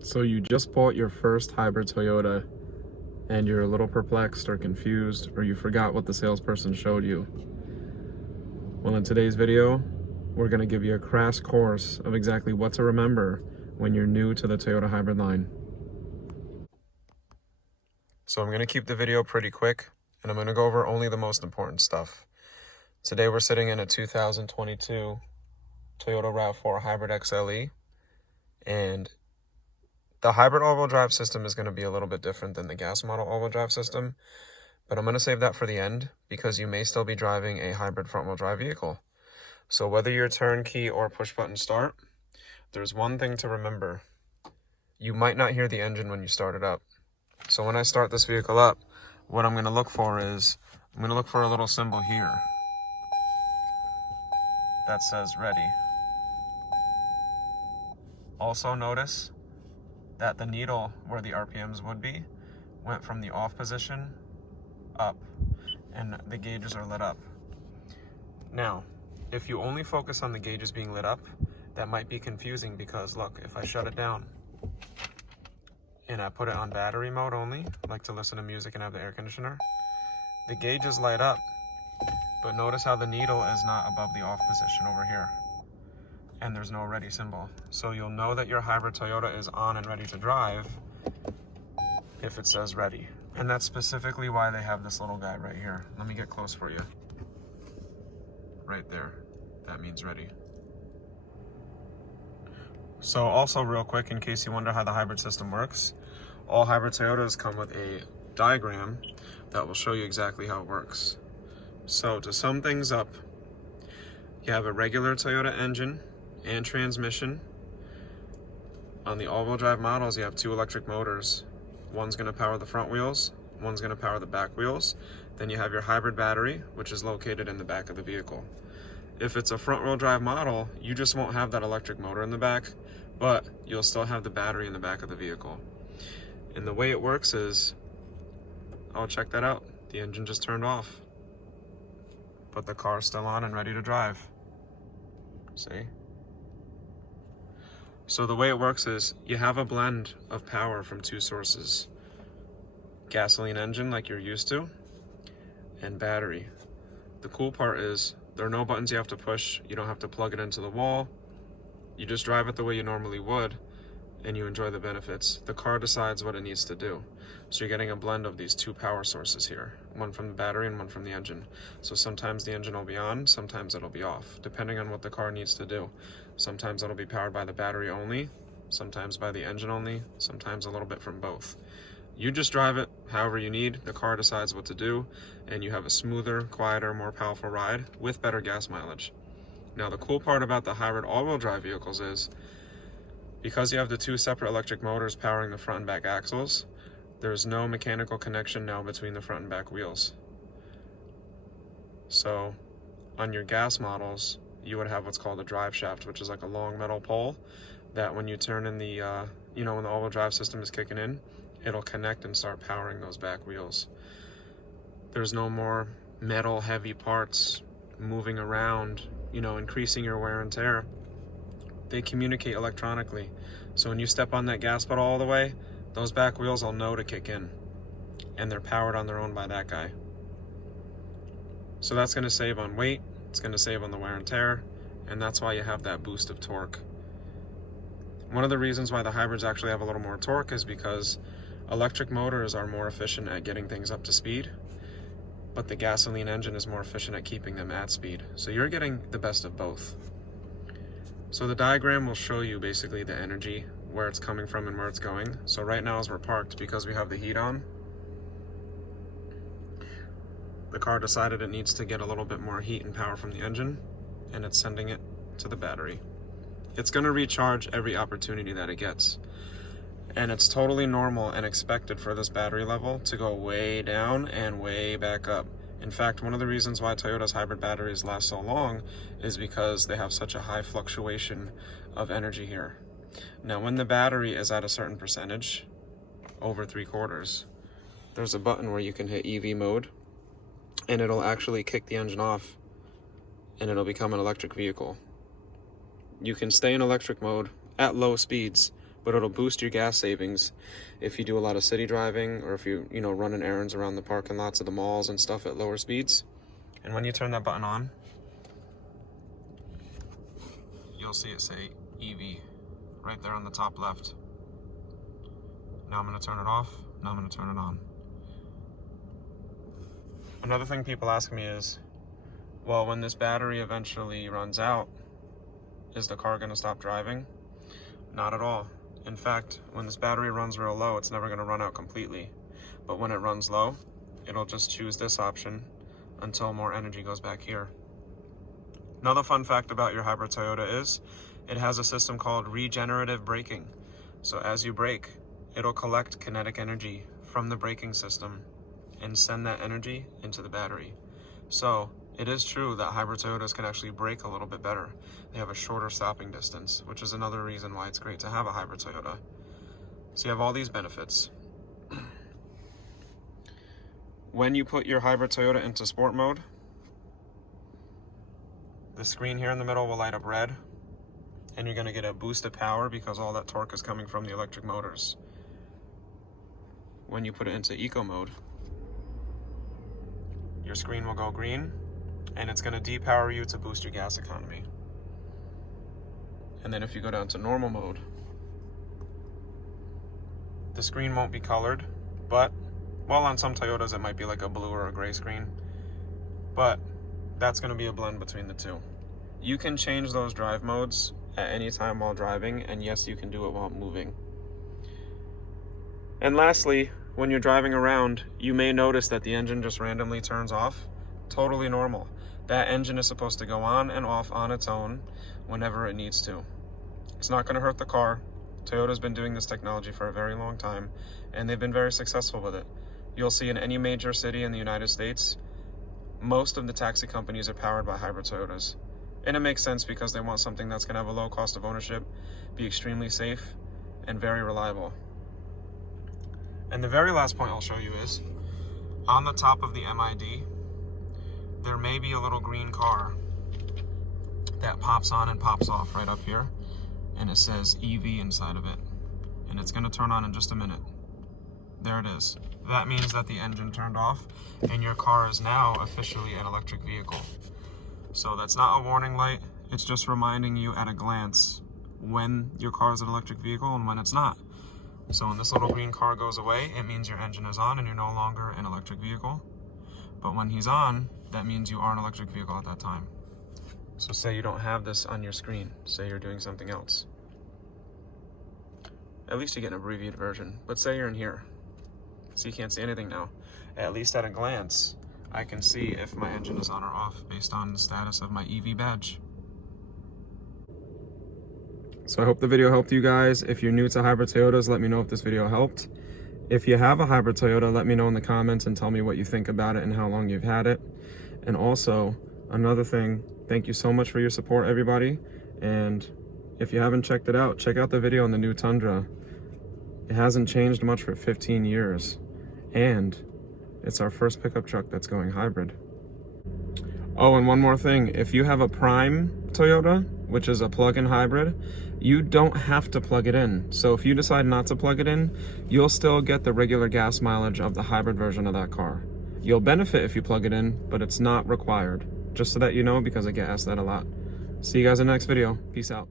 So you just bought your first hybrid Toyota and you're a little perplexed or confused, or you forgot what the salesperson showed you. Well, in today's video, we're going to give you a crash course of exactly what to remember when you're new to the Toyota hybrid line. So I'm going to keep the video pretty quick, and I'm going to go over only the most important stuff. Today we're sitting in a 2022 Toyota RAV4 Hybrid XLE, and the hybrid all-wheel drive system is going to be a little bit different than the gas model all-wheel drive system, but I'm going to save that for the end because you may still be driving a hybrid front-wheel drive vehicle. So whether you're turnkey or push-button start, there's one thing to remember. You might not hear the engine when you start it up. So when I start this vehicle up, what I'm going to look for is, I'm going to look for a little symbol here that says ready. Also notice that the needle where the RPMs would be went from the off position up, and the gauges are lit up. Now, if you only focus on the gauges being lit up, that might be confusing because look, if I shut it down and I put it on battery mode only, like to listen to music and have the air conditioner, the gauges light up, but notice how the needle is not above the off position over here, and there's no ready symbol. So you'll know that your hybrid Toyota is on and ready to drive if it says ready. And that's specifically why they have this little guy right here. Let me get close for you. Right there. That means ready. So also real quick, in case you wonder how the hybrid system works, all hybrid Toyotas come with a diagram that will show you exactly how it works. So to sum things up, you have a regular Toyota engine and transmission. On the all-wheel drive models, you have two electric motors. One's going to power the front wheels, one's going to power the back wheels. Then you have your hybrid battery, which is located in the back of the vehicle. If it's a front-wheel drive model, you just won't have that electric motor in the back, but you'll still have the battery in the back of the vehicle. And the way it works is, oh, check that out. The engine just turned off, but the car's still on and ready to drive. See? So the way it works is you have a blend of power from two sources. Gasoline engine like you're used to, and battery. The cool part is there are no buttons you have to push. You don't have to plug it into the wall. You just drive it the way you normally would, and you enjoy the benefits. The car decides what it needs to do. So you're getting a blend of these two power sources here, one from the battery and one from the engine. So sometimes the engine will be on, sometimes it'll be off, depending on what the car needs to do. Sometimes it'll be powered by the battery only, sometimes by the engine only, sometimes a little bit from both. You just drive it however you need, the car decides what to do, and you have a smoother, quieter, more powerful ride with better gas mileage. Now the cool part about the hybrid all-wheel drive vehicles is, because you have the two separate electric motors powering the front and back axles, there's no mechanical connection now between the front and back wheels. So on your gas models, you would have what's called a drive shaft, which is like a long metal pole that when you turn in the, when the all-wheel drive system is kicking in, it'll connect and start powering those back wheels. There's no more metal heavy parts moving around, increasing your wear and tear. They communicate electronically. So when you step on that gas pedal all the way, those back wheels will know to kick in, and they're powered on their own by that guy. So that's going to save on weight, it's going to save on the wear and tear, and that's why you have that boost of torque. One of the reasons why the hybrids actually have a little more torque is because electric motors are more efficient at getting things up to speed, but the gasoline engine is more efficient at keeping them at speed. So you're getting the best of both. So the diagram will show you basically the energy, where it's coming from and where it's going. So right now as we're parked, because we have the heat on, the car decided it needs to get a little bit more heat and power from the engine, and it's sending it to the battery. It's going to recharge every opportunity that it gets. And it's totally normal and expected for this battery level to go way down and way back up. In fact, one of the reasons why Toyota's hybrid batteries last so long is because they have such a high fluctuation of energy here. Now, when the battery is at a certain percentage, over 3/4, there's a button where you can hit EV mode, and it'll actually kick the engine off, and it'll become an electric vehicle. You can stay in electric mode at low speeds but it'll boost your gas savings if you do a lot of city driving, or if you running errands around the parking lots of the malls and stuff at lower speeds. And when you turn that button on, you'll see it say EV right there on the top left. Now I'm going to turn it off. Now I'm going to turn it on. Another thing people ask me is, well, when this battery eventually runs out, is the car going to stop driving? Not at all. In fact, when this battery runs real low, it's never going to run out completely. But when it runs low, it'll just choose this option until more energy goes back here. Another fun fact about your hybrid Toyota is it has a system called regenerative braking. So as you brake, it'll collect kinetic energy from the braking system and send that energy into the battery. So it is true that hybrid Toyotas can actually brake a little bit better. They have a shorter stopping distance, which is another reason why it's great to have a hybrid Toyota. So you have all these benefits. When you put your hybrid Toyota into sport mode, the screen here in the middle will light up red, and you're going to get a boost of power because all that torque is coming from the electric motors. When you put it into eco mode, your screen will go green, and it's going to depower you to boost your gas economy. And then if you go down to normal mode, the screen won't be colored, but, well, on some Toyotas it might be like a blue or a gray screen, but that's going to be a blend between the two. You can change those drive modes at any time while driving, and yes, you can do it while moving. And lastly, when you're driving around, you may notice that the engine just randomly turns off. Totally normal. That engine is supposed to go on and off on its own whenever it needs to. It's not going to hurt the car. Toyota's been doing this technology for a very long time, and they've been very successful with it. You'll see in any major city in the United States, most of the taxi companies are powered by hybrid Toyotas. And it makes sense because they want something that's going to have a low cost of ownership, be extremely safe, and very reliable. And the very last point I'll show you is, on the top of the MID, there may be a little green car that pops on and pops off right up here, and it says EV inside of it. And it's going to turn on in just a minute. There it is. That means that the engine turned off, and your car is now officially an electric vehicle. So that's not a warning light, it's just reminding you at a glance when your car is an electric vehicle and when it's not. So when this little green car goes away, it means your engine is on and you're no longer an electric vehicle. But when he's on, that means you are an electric vehicle at that time. So say you don't have this on your screen, say you're doing something else. At least you get an abbreviated version, but say you're in here. So you can't see anything now. At least at a glance, I can see if my engine is on or off based on the status of my EV badge. So I hope the video helped you guys. If you're new to hybrid Toyotas, let me know if this video helped. If you have a hybrid Toyota, let me know in the comments and tell me what you think about it and how long you've had it. And also, another thing, thank you so much for your support, everybody. And if you haven't checked it out, check out the video on the new Tundra. It hasn't changed much for 15 years. And it's our first pickup truck that's going hybrid. Oh, and one more thing. If you have a Prime Toyota, which is a plug-in hybrid, you don't have to plug it in. So if you decide not to plug it in, you'll still get the regular gas mileage of the hybrid version of that car. You'll benefit if you plug it in, but it's not required. Just so that you know, because I get asked that a lot. See you guys in the next video. Peace out.